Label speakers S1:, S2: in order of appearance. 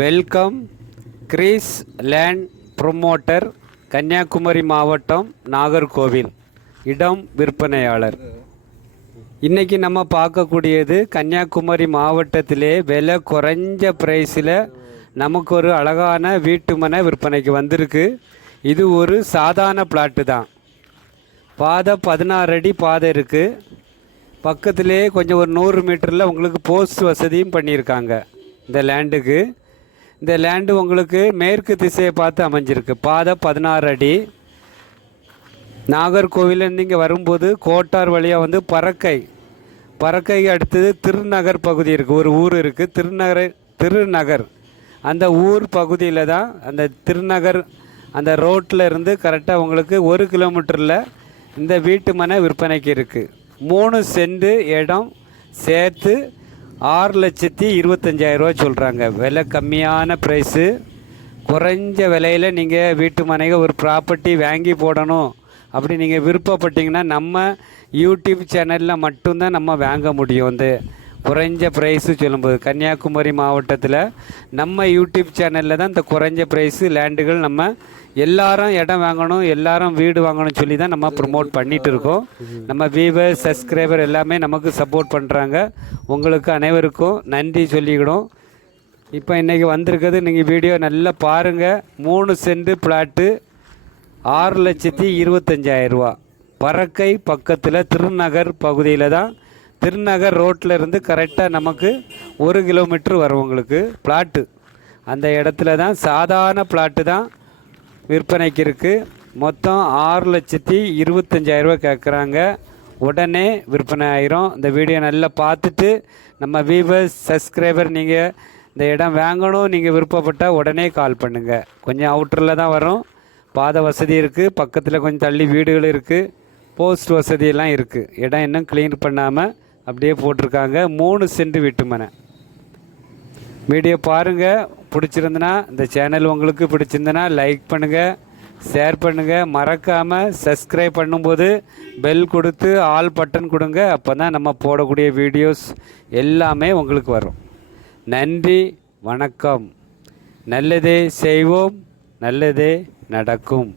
S1: Welcome Greece land promoter Kanniyakumari மாவட்டம் நாகர்கோவில். இடம் விற்பனையாளர். இன்றைக்கி நம்ம பார்க்கக்கூடியது கன்னியாகுமரி மாவட்டத்திலே விலை குறைஞ்ச ப்ரைஸில் நமக்கு ஒரு அழகான வீட்டு மனை விற்பனைக்கு வந்திருக்கு. இது ஒரு சாதாரண பிளாட்டு தான். பாதை பதினாறு அடி பாதை இருக்குது பக்கத்திலே கொஞ்சம் ஒரு நூறு மீட்டரில் உங்களுக்கு போஸ்ட் வசதியும் பண்ணியிருக்காங்க இந்த லேண்டுக்கு இந்த லேண்டு உங்களுக்கு மேற்கு திசையை பார்த்து அமைஞ்சிருக்கு. பாதை பதினாறு அடி. நாகர்கோவிலேருந்து இங்கே வரும்போது கோட்டார் வழியாக வந்து பறக்கை. பறக்கை அடுத்தது திருநகர் பகுதி இருக்குது ஒரு ஊர் இருக்குது திருநகர் திருநகர். அந்த ஊர் பகுதியில் தான் அந்த திருநகர் அந்த ரோட்டில் இருந்து கரெக்டாக உங்களுக்கு ஒரு கிலோமீட்டரில் இந்த வீட்டு மனை விற்பனைக்கு இருக்குது மூணு சென்ட் இடம் சேர்த்து ஆறு லட்சத்தி இருபத்தஞ்சாயிரரூவா சொல்கிறாங்க விலை கம்மியான ப்ரைஸு குறைஞ்ச விலையில் நீங்கள் வீட்டு மனைக ஒரு ப்ராப்பர்ட்டி வாங்கி போடணும். அப்படி நீங்கள் விருப்பப்பட்டீங்கன்னா நம்ம யூடியூப் சேனலில் மட்டும்தான் நம்ம வாங்க முடியும். வந்து குறைஞ்ச ப்ரைஸு சொல்லும்போது கன்னியாகுமரி மாவட்டத்தில் நம்ம யூடியூப் சேனலில் தான் இந்த குறைஞ்ச ப்ரைஸு லேண்டுகள் நம்ம எல்லாரும் இடம் வாங்கணும் எல்லாரும் வீடு வாங்கணும் சொல்லி தான் நம்ம ப்ரொமோட் பண்ணிட்டு இருக்கோம் நம்ம வீவர் சப்ஸ்கிரைபர் எல்லாமே நமக்கு சப்போர்ட் பண்ணுறாங்க உங்களுக்கு அனைவருக்கும் நன்றி சொல்லிக்கிடும் இப்போ இன்றைக்கி வந்திருக்கிறது நீங்கள் வீடியோ நல்லா பாருங்கள் மூணு சென்ட் பிளாட்டு ஆறு லட்சத்தி இருபத்தஞ்சாயிரரூபா பறக்கை பக்கத்தில் திருநகர் பகுதியில் தான். திருநகர் ரோட்டில் இருந்து கரெக்டாக நமக்கு ஒரு கிலோமீட்ரு வரும் உங்களுக்கு பிளாட்டு அந்த இடத்துல தான் சாதாரண பிளாட்டு தான். விற்பனைக்கு இருக்குது மொத்தம் ஆறு லட்சத்தி இருபத்தஞ்சாயிரரூபா கேட்குறாங்க உடனே விற்பனை ஆயிரும். இந்த வீடியோ நல்லா பார்த்துட்டு நம்ம வீவர்ஸ் சப்ஸ்கிரைபர் நீங்கள் இந்த இடம் வாங்கணும் நீங்கள் விருப்பப்பட்டால் உடனே கால் பண்ணுங்கள் கொஞ்சம் அவுட்டரில் தான் வரும். பாதை வசதி இருக்குது பக்கத்தில் கொஞ்சம் தள்ளி வீடுகள் இருக்குது போஸ்ட் வசதியெல்லாம் இருக்குது இடம் இன்னும் க்ளீன் பண்ணாமல் அப்படியே போட்டிருக்காங்க. மூணு சென்ட் வீட்டு மனை. வீடியோ பாருங்கள் பிடிச்சிருந்தனா இந்த சேனல் உங்களுக்கு பிடிச்சிருந்துன்னா லைக் பண்ணுங்கள் ஷேர் பண்ணுங்கள் மறக்காமல் சப்ஸ்கிரைப் பண்ணும்போது பெல் கொடுத்து ஆல் பட்டன் கொடுங்க. அப்போ தான் நம்ம போடக்கூடிய வீடியோஸ் எல்லாமே உங்களுக்கு வரும். நன்றி வணக்கம். நல்லதே செய்வோம் நல்லதே நடக்கும்.